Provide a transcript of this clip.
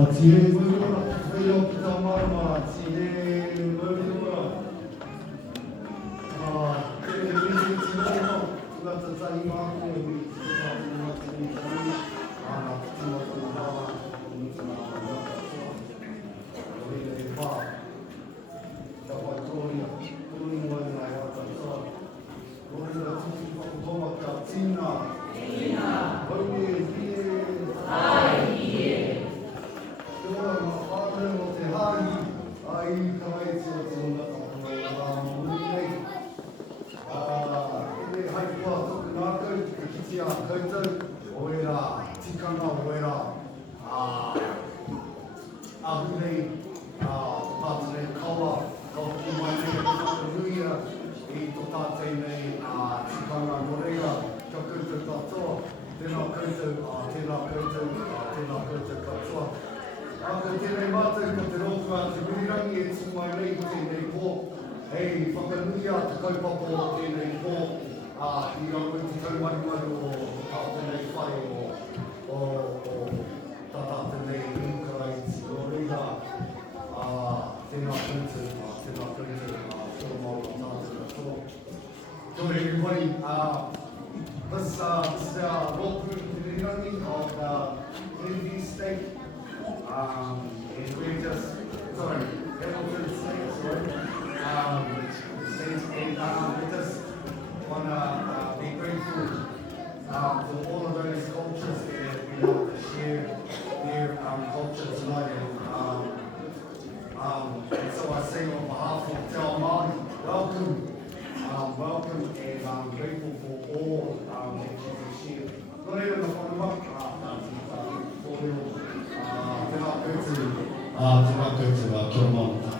Tiene muy buena, pero que tomar más, tiene muy buena. Tiene muy buena, la tzatzima, tēnei mātou ko te rotua te murirangi e tū mai nei ko tēnei pō. Hei, whakanui a te kaupapa o tēnei pō. I rangi te taumarimaru o tēnei whai o tata tēnei inkarai o reira. Tēnā koutou, tō maua tātou katoa. Kia ora everybody. This is our Ropu Te Rangi of Envy State. And we're just, sorry, Hamilton State, sorry. We just want to be grateful for all of those cultures that we have to share their culture tonight. And so I say on behalf of Te Ao Māori, welcome. Welcome, and I'm grateful for all that you share. Not even the whanamaka, for your tēnā koutou, kia ora.